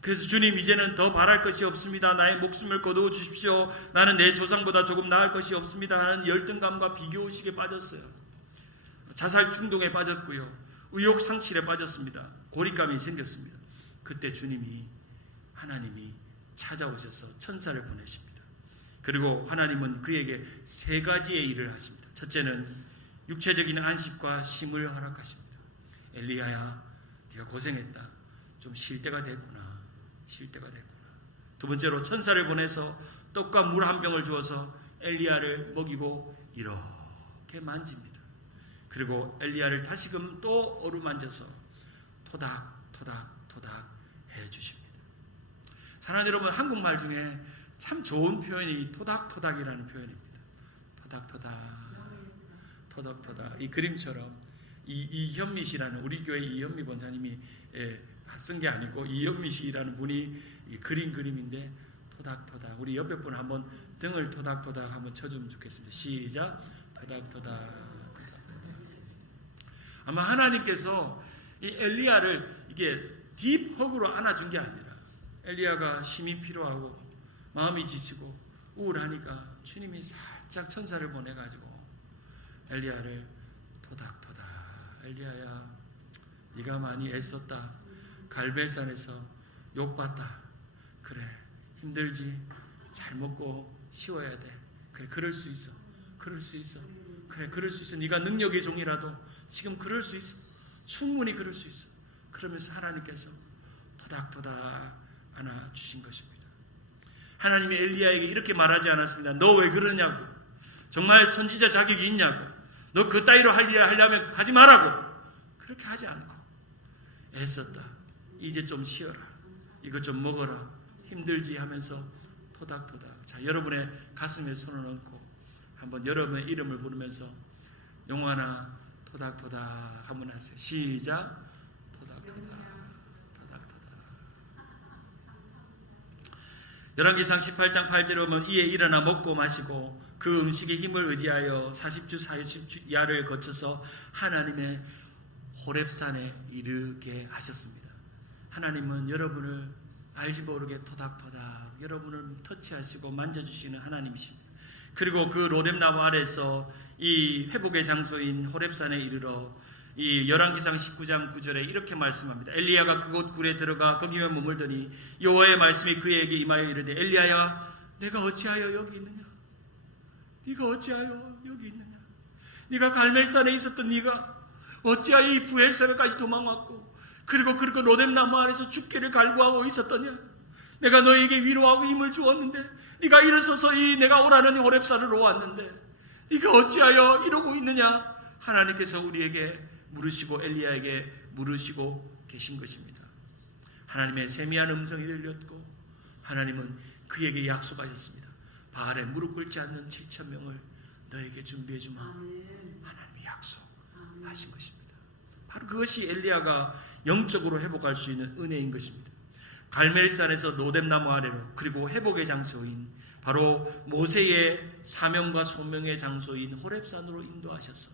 그래서 주님, 이제는 더 바랄 것이 없습니다. 나의 목숨을 거두어 주십시오. 나는 내 조상보다 조금 나을 것이 없습니다 하는 열등감과 비교의식에 빠졌어요. 자살 충동에 빠졌고요, 의욕 상실에 빠졌습니다. 고립감이 생겼습니다. 그때 하나님이 찾아오셔서 천사를 보내십니다. 그리고 하나님은 그에게 세 가지의 일을 하십니다. 첫째는 육체적인 안식과 쉼을 허락하십니다. 엘리야야, 네가 고생했다. 좀 쉴 때가 됐구나. 두 번째로 천사를 보내서 떡과 물 한 병을 주어서 엘리야를 먹이고 이렇게 만집니다. 그리고 엘리야를 다시금 또 어루만져서 토닥토닥 해주십니다. 사랑하는 여러분, 한국말 중에 참 좋은 표현이 토닥토닥이라는 표현입니다. 토닥토닥. 이 그림처럼 이현미 씨라는, 우리 교회 이현미 권사님이 쓴 게 아니고 이현미 씨라는 분이 그린 그림인데, 토닥토닥. 우리 옆에 분 한번 등을 토닥토닥 한번 쳐주면 좋겠습니다. 시작. 토닥토닥. 아마 하나님께서 이 엘리야를 이게 딥허그로 안아준 게 아니라, 엘리야가 힘이 필요하고 마음이 지치고 우울하니까 주님이 살짝 천사를 보내가지고 엘리야를 토닥토닥. 엘리야야, 네가 많이 애썼다. 갈멜산에서 욕봤다. 그래, 힘들지. 잘 먹고 쉬어야 돼. 그래, 그럴 수 있어. 그래, 그럴 수 있어. 네가 능력의 종이라도 지금 그럴 수 있어. 충분히 그럴 수 있어. 그러면서 하나님께서 토닥토닥 안아주신 것입니다. 하나님이 엘리야에게 이렇게 말하지 않았습니다. 너 왜 그러냐고. 정말 선지자 자격이 있냐고. 너 그따위로 할 일 하려면 하지 말라고. 그렇게 하지 않고 애썼다. 이제 좀 쉬어라. 이것 좀 먹어라. 힘들지 하면서 토닥토닥. 자, 여러분의 가슴에 손을 얹고 한번 여러분의 이름을 부르면서 용환아 토닥토닥 한번 하세요. 시작. 열왕기상 18장 8절에 보면 이에 일어나 먹고 마시고 그 음식의 힘을 의지하여 40주 40야를 거쳐서 하나님의 호렙산에 이르게 하셨습니다. 하나님은 여러분을 알지 모르게 토닥토닥 여러분을 터치하시고 만져주시는 하나님이십니다. 그리고 그 로뎀나무 아래에서 이 회복의 장소인 호렙산에 이르러 이 열왕기상 19장 9절에 이렇게 말씀합니다. 엘리야가 그곳 굴에 들어가 거기에 머물더니 여호와의 말씀이 그에게 임하여 이르되 엘리야야 내가 어찌하여 여기 있느냐? 네가 어찌하여 여기 있느냐? 네가 갈멜산에 있었던 네가 어찌하여 이 부엘세바까지 도망왔고 그리고 로뎀나무 안에서 죽기를 갈구하고 있었더냐? 내가 너에게 위로하고 힘을 주었는데 네가 일어서서 이 내가 오라는 호렙산으로 왔는데 네가 어찌하여 이러고 있느냐? 하나님께서 우리에게 물으시고 엘리야에게 물으시고 계신 것입니다. 하나님의 세미한 음성이 들렸고 하나님은 그에게 약속하셨습니다. 바알에 무릎 꿇지 않는 7,000명을 너에게 준비해 주마. 하나님이 약속하신 것입니다. 바로 그것이 엘리야가 영적으로 회복할 수 있는 은혜인 것입니다. 갈멜산에서 로뎀나무 아래로 그리고 회복의 장소인 바로 모세의 사명과 소명의 장소인 호렙산으로 인도하셔서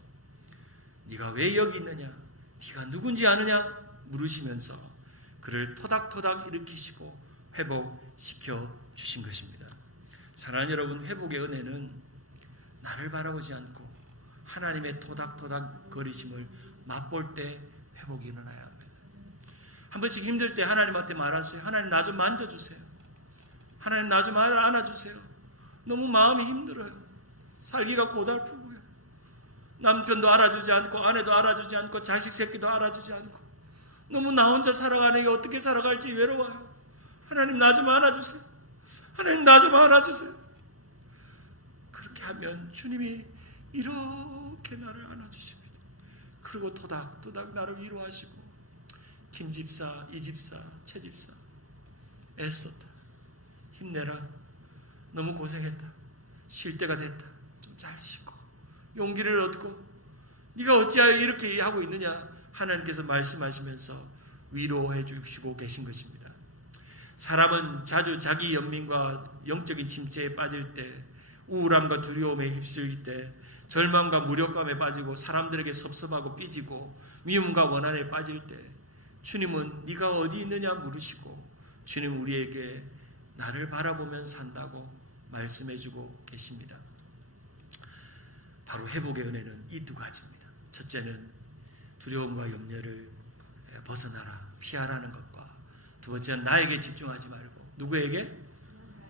네가 왜 여기 있느냐? 네가 누군지 아느냐? 물으시면서 그를 토닥토닥 일으키시고 회복시켜 주신 것입니다. 사랑하는 여러분, 회복의 은혜는 나를 바라보지 않고 하나님의 토닥토닥 거리심을 맛볼 때 회복이 일어나야 합니다. 한 번씩 힘들 때 하나님한테 말하세요. 하나님 나 좀 만져주세요. 하나님 나 좀 안아주세요. 너무 마음이 힘들어요. 살기가 고달프고요. 남편도 알아주지 않고 아내도 알아주지 않고 자식 새끼도 알아주지 않고 너무 나 혼자 살아가는 게 어떻게 살아갈지 외로워요. 하나님 나 좀 안아주세요. 하나님 나 좀 안아주세요. 그렇게 하면 주님이 이렇게 나를 안아주십니다. 그리고 토닥토닥 나를 위로하시고 김 집사, 이 집사, 최 집사 애썼다. 힘내라. 너무 고생했다. 쉴 때가 됐다. 좀 잘 쉬고 용기를 얻고 네가 어찌하여 이렇게 하고 있느냐 하나님께서 말씀하시면서 위로해 주시고 계신 것입니다. 사람은 자주 자기 연민과 영적인 침체에 빠질 때 우울함과 두려움에 휩쓸릴 때 절망과 무력감에 빠지고 사람들에게 섭섭하고 삐지고 미움과 원한에 빠질 때 주님은 네가 어디 있느냐 물으시고 주님 우리에게 나를 바라보면 산다고 말씀해주고 계십니다. 바로 회복의 은혜는 이 두 가지입니다. 첫째는 두려움과 염려를 벗어나라, 피하라는 것과 두 번째는 나에게 집중하지 말고 누구에게?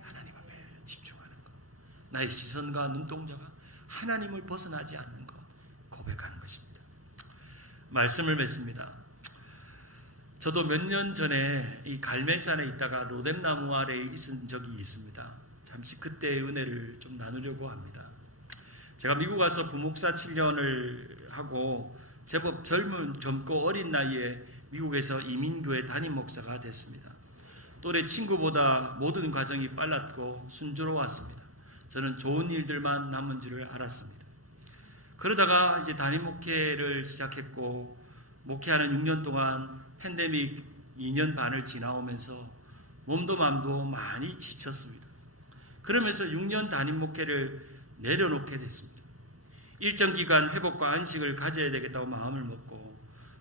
하나님 앞에 집중하는 것. 나의 시선과 눈동자가 하나님을 벗어나지 않는 것 고백하는 것입니다. 말씀을 맺습니다. 저도 몇 년 전에 이 갈멜산에 있다가 로뎀나무 아래에 있은 적이 있습니다. 잠시 그때의 은혜를 좀 나누려고 합니다. 제가 미국 와서 부목사 7년을 하고 제법 젊고 어린 나이에 미국에서 이민교회 담임 목사가 됐습니다. 또래 친구보다 모든 과정이 빨랐고 순조로웠습니다. 저는 좋은 일들만 남은 줄을 알았습니다. 그러다가 이제 담임 목회를 시작했고 목회하는 6년 동안 팬데믹 2년 반을 지나오면서 몸도 마음도 많이 지쳤습니다. 그러면서 6년 담임 목회를 내려놓게 됐습니다. 일정 기간 회복과 안식을 가져야 되겠다고 마음을 먹고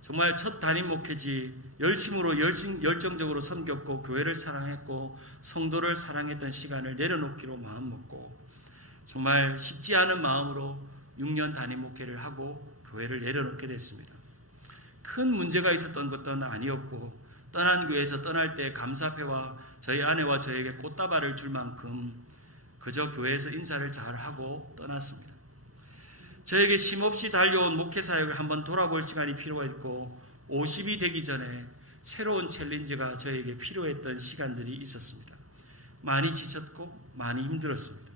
정말 첫 담임 목회지 열심으로 열정적으로 섬겼고 교회를 사랑했고 성도를 사랑했던 시간을 내려놓기로 마음먹고 정말 쉽지 않은 마음으로 6년 담임 목회를 하고 교회를 내려놓게 됐습니다. 큰 문제가 있었던 것도 아니었고 떠난 교회에서 떠날 때 감사패와 저희 아내와 저에게 꽃다발을 줄 만큼 그저 교회에서 인사를 잘하고 떠났습니다. 저에게 쉼없이 달려온 목회 사역을 한번 돌아볼 시간이 필요했고 50이 되기 전에 새로운 챌린지가 저에게 필요했던 시간들이 있었습니다. 많이 지쳤고 많이 힘들었습니다.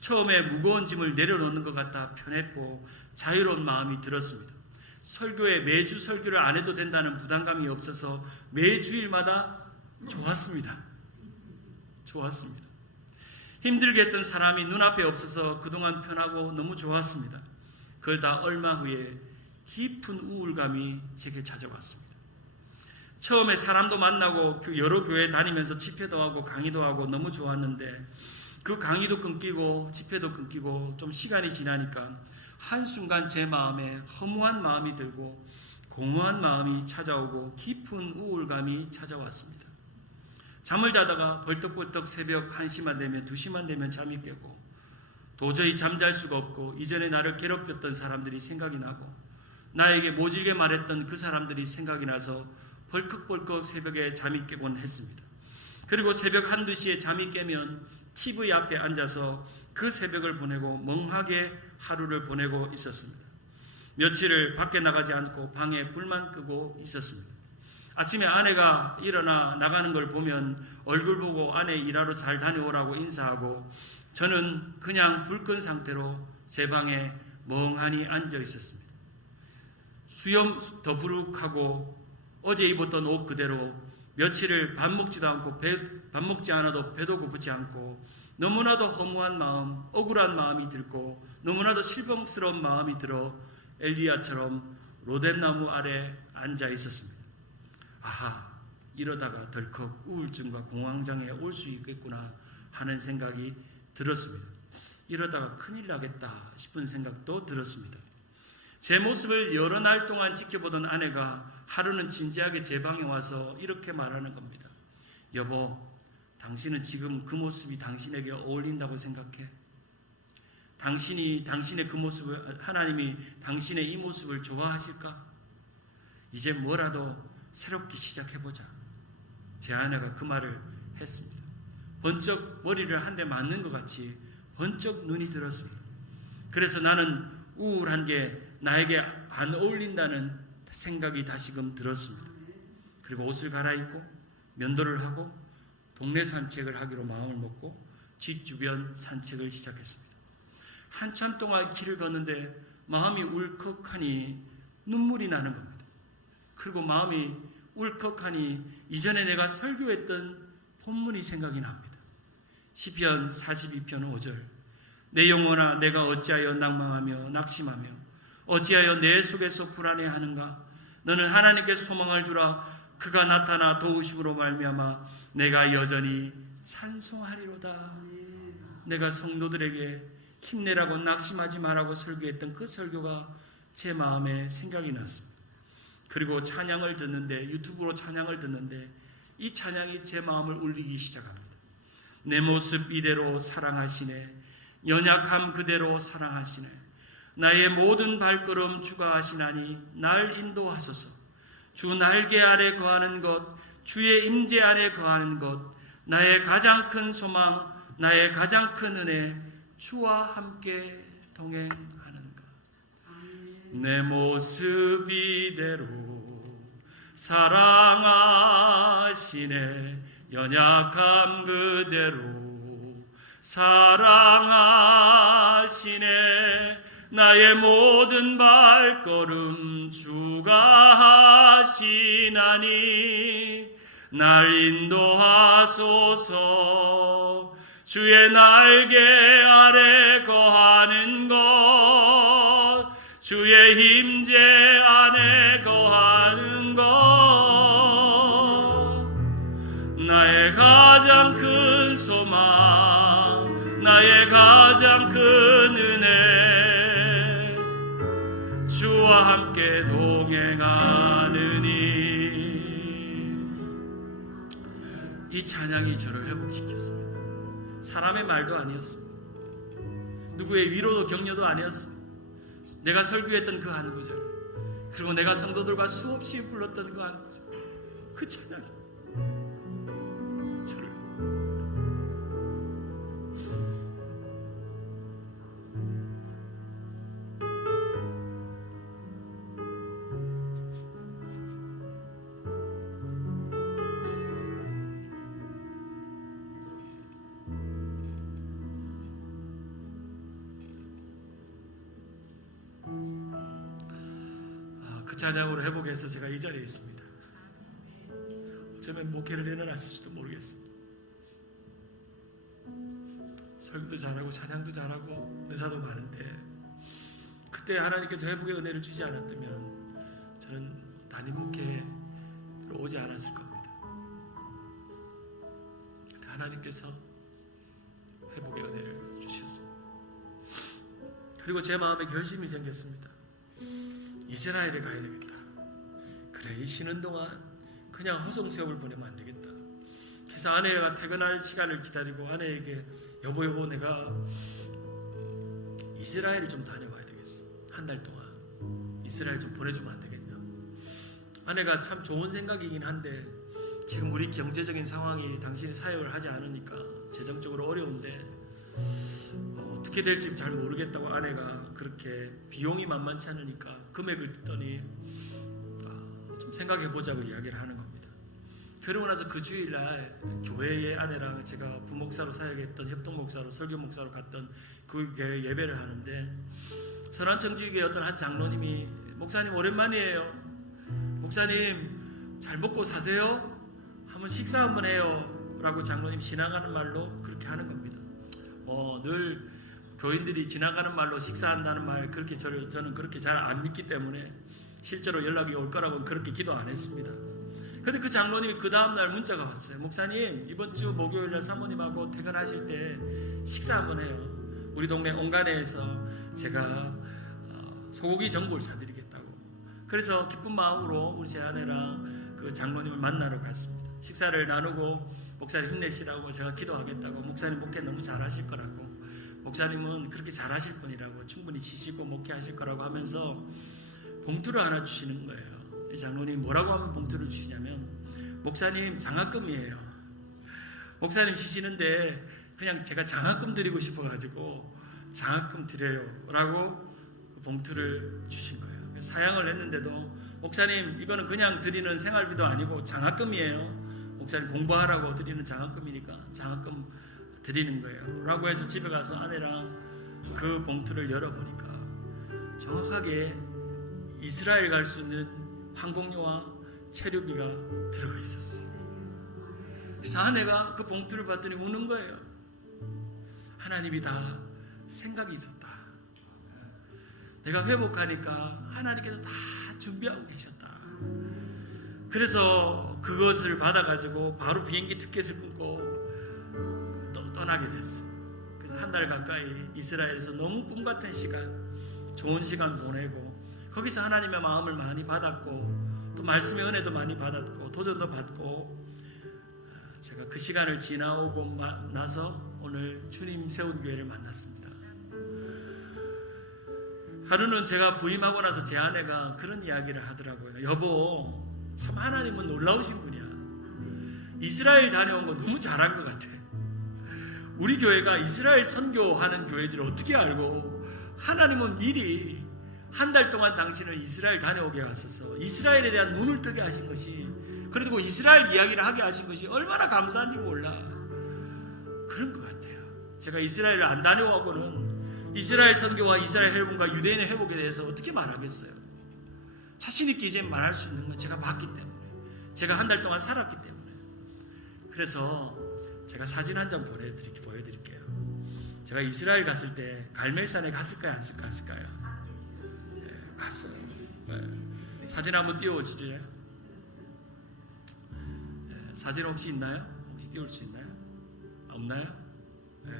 처음에 무거운 짐을 내려놓는 것 같아 편했고 자유로운 마음이 들었습니다. 설교에 매주 설교를 안 해도 된다는 부담감이 없어서 매주일마다 좋았습니다. 힘들게 했던 사람이 눈앞에 없어서 그동안 편하고 너무 좋았습니다. 그걸 다 얼마 후에 깊은 우울감이 제게 찾아왔습니다. 처음에 사람도 만나고 여러 교회 다니면서 집회도 하고 강의도 하고 너무 좋았는데 그 강의도 끊기고 집회도 끊기고 좀 시간이 지나니까 한순간 제 마음에 허무한 마음이 들고 공허한 마음이 찾아오고 깊은 우울감이 찾아왔습니다. 잠을 자다가 벌떡벌떡 새벽 1시만 되면 2시만 되면 잠이 깨고 도저히 잠잘 수가 없고 이전에 나를 괴롭혔던 사람들이 생각이 나고 나에게 모질게 말했던 그 사람들이 생각이 나서 벌컥벌컥 새벽에 잠이 깨곤 했습니다. 그리고 새벽 1, 2시에 잠이 깨면 TV 앞에 앉아서 그 새벽을 보내고 멍하게 하루를 보내고 있었습니다. 며칠을 밖에 나가지 않고 방에 불만 끄고 있었습니다. 아침에 아내가 일어나 나가는 걸 보면 얼굴 보고 아내 일하러 잘 다녀오라고 인사하고 저는 그냥 불 끈 상태로 제 방에 멍하니 앉아 있었습니다. 수염 더부룩하고 어제 입었던 옷 그대로 며칠을 밥 먹지도 않고 밥 먹지 않아도 배도 고프지 않고 너무나도 허무한 마음, 억울한 마음이 들고 너무나도 실망스러운 마음이 들어 엘리야처럼 로뎀나무 아래 앉아 있었습니다. 아하, 이러다가 덜컥 우울증과 공황장애에 올 수 있겠구나 하는 생각이 들었습니다. 이러다가 큰일 나겠다 싶은 생각도 들었습니다. 제 모습을 여러 날 동안 지켜보던 아내가 하루는 진지하게 제 방에 와서 이렇게 말하는 겁니다. 여보, 당신은 지금 그 모습이 당신에게 어울린다고 생각해? 당신의 그 모습을, 하나님이 당신의 이 모습을 좋아하실까? 이제 뭐라도 새롭게 시작해보자. 제 아내가 그 말을 했습니다. 번쩍 머리를 한 대 맞는 것 같이 번쩍 눈이 들었습니다. 그래서 나는 우울한 게 나에게 안 어울린다는 생각이 다시금 들었습니다. 그리고 옷을 갈아입고 면도를 하고 동네 산책을 하기로 마음을 먹고 집 주변 산책을 시작했습니다. 한참 동안 길을 걷는데 마음이 울컥하니 눈물이 나는 겁니다. 그리고 마음이 울컥하니 이전에 내가 설교했던 본문이 생각이 납니다. 시편 42편 5절. 내 영혼아, 내가 어찌하여 낭망하며 낙심하며 어찌하여 내 속에서 불안해하는가? 너는 하나님께 소망을 두라. 그가 나타나 도우심으로 말미암아 내가 여전히 찬송하리로다. 내가 성도들에게 힘내라고 낙심하지 말라고 설교했던 그 설교가 제 마음에 생각이 났습니다. 그리고 찬양을 듣는데, 유튜브로 찬양을 듣는데 이 찬양이 제 마음을 울리기 시작합니다. 내 모습 이대로 사랑하시네. 연약함 그대로 사랑하시네. 나의 모든 발걸음 주가 하시나니 날 인도하소서. 주 날개 아래 거하는 것, 주의 임재 안에 거하는 것, 나의 가장 큰 소망, 나의 가장 큰 은혜, 주와 함께 동행하는 것. 내 모습 이대로 사랑하시네. 연약함 그대로 사랑하시네. 나의 모든 발걸음 주가 하시나니 날 인도하소서. 주의 날개 아래 거하는 것, 주의 임재 안에 거하는 것, 나의 가장 큰 소망, 나의 가장 큰 은혜, 주와 함께 동행하느니. 이 찬양이 저를 회복시켰습니다. 사람의 말도 아니었습니다. 누구의 위로도 격려도 아니었습니다. 내가 설교했던 그 한 구절, 그리고 내가 성도들과 수없이 불렀던 그 한 구절, 그 찬양이 저를 그 찬양으로 회복해서 제가 이 자리에 있습니다. 어쩌면 목회를 내려놨을지도 모르겠습니다. 설교도 잘하고 찬양도 잘하고 은사도 많은데 그때 하나님께서 회복의 은혜를 주지 않았다면 저는 담임 목회로 오지 않았을 겁니다. 그때 하나님께서 회복의 은혜를 주셨습니다. 그리고 제 마음에 결심이 생겼습니다. 이스라엘에 가야 되겠다. 그래, 이 쉬는 동안 그냥 허송세월을 보내면 안 되겠다. 그래서 아내가 퇴근할 시간을 기다리고 아내에게 여보 내가 이스라엘을 좀 다녀와야 되겠어. 한 달 동안 이스라엘 좀 보내주면 안 되겠냐. 아내가 참 좋은 생각이긴 한데 지금 우리 경제적인 상황이 당신이 사역을 하지 않으니까 재정적으로 어려운데 어떻게 될지 잘 모르겠다고 아내가 그렇게 비용이 만만치 않으니까 금액을 듣더니 좀 생각해보자고 이야기를 하는 겁니다. 그러고 나서 그 주일날 교회의 아내랑 제가 부목사로 사역했던 협동목사로 설교목사로 갔던 그 교회 예배를 하는데 선한청주교회 어떤 한 장로님이 목사님 오랜만이에요. 목사님 잘 먹고 사세요? 한번 식사 한번 해요 라고 장로님 지나가는 말로 그렇게 하는 겁니다. 늘 교인들이 지나가는 말로 식사한다는 말 그렇게 저는 그렇게 잘 안 믿기 때문에 실제로 연락이 올 거라고는 그렇게 기도 안 했습니다. 근데 그 장로님이 그 다음날 문자가 왔어요. 목사님 이번 주 목요일날 사모님하고 퇴근하실 때 식사 한번 해요. 우리 동네 온간에서 제가 소고기 전골 사드리겠다고. 그래서 기쁜 마음으로 우리 제 아내랑 그 장로님을 만나러 갔습니다. 식사를 나누고 목사님 힘내시라고 제가 기도하겠다고, 목사님 목회 너무 잘하실 거라고, 목사님은 그렇게 잘하실 분이라고, 충분히 지시고 목회하실 거라고 하면서 봉투를 하나 주시는 거예요. 이 장로님이 뭐라고 하면 봉투를 주시냐면 목사님 장학금이에요. 목사님 쉬시는데 그냥 제가 장학금 드리고 싶어가지고 장학금 드려요 라고 봉투를 주신 거예요. 사양을 했는데도 목사님 이거는 그냥 드리는 생활비도 아니고 장학금이에요. 목사님 공부하라고 드리는 장학금이니까 장학금 드리는 거예요 라고 해서 집에 가서 아내랑 그 봉투를 열어보니까 정확하게 이스라엘 갈 수 있는 항공료와 체류비가 들어가 있었어요. 그래서 아내가 그 봉투를 봤더니 우는 거예요. 하나님이 다 생각이 있었다. 내가 회복하니까 하나님께서 다 준비하고 계셨다. 그래서 그것을 받아가지고 바로 비행기 티켓을 끊고 또 떠나게 됐어요. 그래서 한 달 가까이 이스라엘에서 너무 꿈같은 시간, 좋은 시간 보내고 거기서 하나님의 마음을 많이 받았고 또 말씀의 은혜도 많이 받았고 도전도 받고 제가 그 시간을 지나오고 나서 오늘 주님 세운 교회를 만났습니다. 하루는 제가 부임하고 나서 제 아내가 그런 이야기를 하더라고요. 여보, 참 하나님은 놀라우신 분이야. 이스라엘 다녀온 거 너무 잘한 것 같아. 우리 교회가 이스라엘 선교하는 교회들을 어떻게 알고 하나님은 미리 한 달 동안 당신을 이스라엘 다녀오게 하셔서 이스라엘에 대한 눈을 뜨게 하신 것이, 그리고 이스라엘 이야기를 하게 하신 것이 얼마나 감사한지 몰라. 그런 것 같아요. 제가 이스라엘을 안 다녀오고는 이스라엘 선교와 이스라엘 회복과 유대인의 회복에 대해서 어떻게 말하겠어요. 자신 있게 이제 말할 수 있는 건 제가 봤기 때문에, 제가 한 달 동안 살았기 때문에. 그래서 제가 사진 한 장 보여드릴게요. 제가 이스라엘 갔을 때 갈멜산에 갔을까요? 안 갔을까요? 네, 갔어요. 네. 사진 한번 띄워주시죠. 네, 사진 혹시 있나요? 혹시 띄울 수 있나요? 없나요? 네.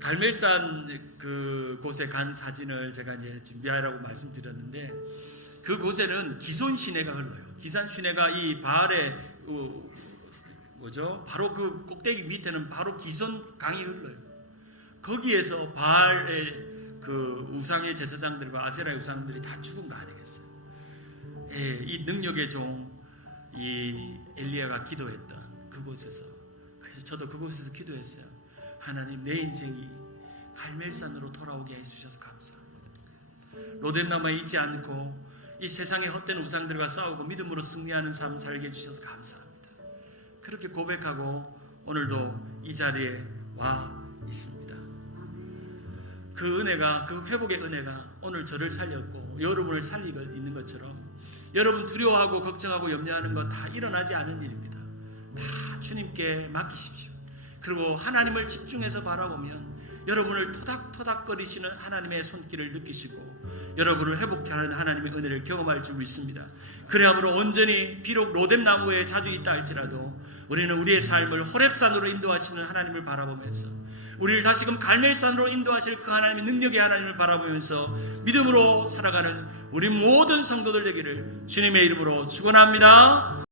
갈멜산 그 곳에 간 사진을 제가 이제 준비하라고 말씀드렸는데, 그 곳에는 기손 시내가 흘러요. 기산 시내가 이 바알의 바로 그 꼭대기 밑에는 바로 기손 강이 흘러요. 거기에서 바알의 그 우상의 제사장들과 아세라의 우상들이 다 죽은 거 아니겠어요? 예, 이 능력의 종 이 엘리야가 기도했던 그곳에서, 그래서 저도 그곳에서 기도했어요. 하나님, 내 인생이 갈멜산으로 돌아오게 해주셔서 감사합니다. 로뎀나무에 있지 않고 이 세상의 헛된 우상들과 싸우고 믿음으로 승리하는 삶 살게 해주셔서 감사합니다. 그렇게 고백하고 오늘도 이 자리에 와 있습니다. 그 은혜가, 그 회복의 은혜가 오늘 저를 살렸고 여러분을 살리고 있는 것처럼, 여러분 두려워하고 걱정하고 염려하는 거 다 일어나지 않은 일입니다. 다 주님께 맡기십시오. 그리고 하나님을 집중해서 바라보면 여러분을 토닥토닥거리시는 하나님의 손길을 느끼시고 여러분을 회복케 하는 하나님의 은혜를 경험할 줄 믿습니다. 그래야므로 온전히 비록 로뎀나무에 자주 있다 할지라도 우리는 우리의 삶을 호렙산으로 인도하시는 하나님을 바라보면서, 우리를 다시금 갈멜산으로 인도하실 그 하나님의 능력의 하나님을 바라보면서 믿음으로 살아가는 우리 모든 성도들 되기를 주님의 이름으로 축원합니다.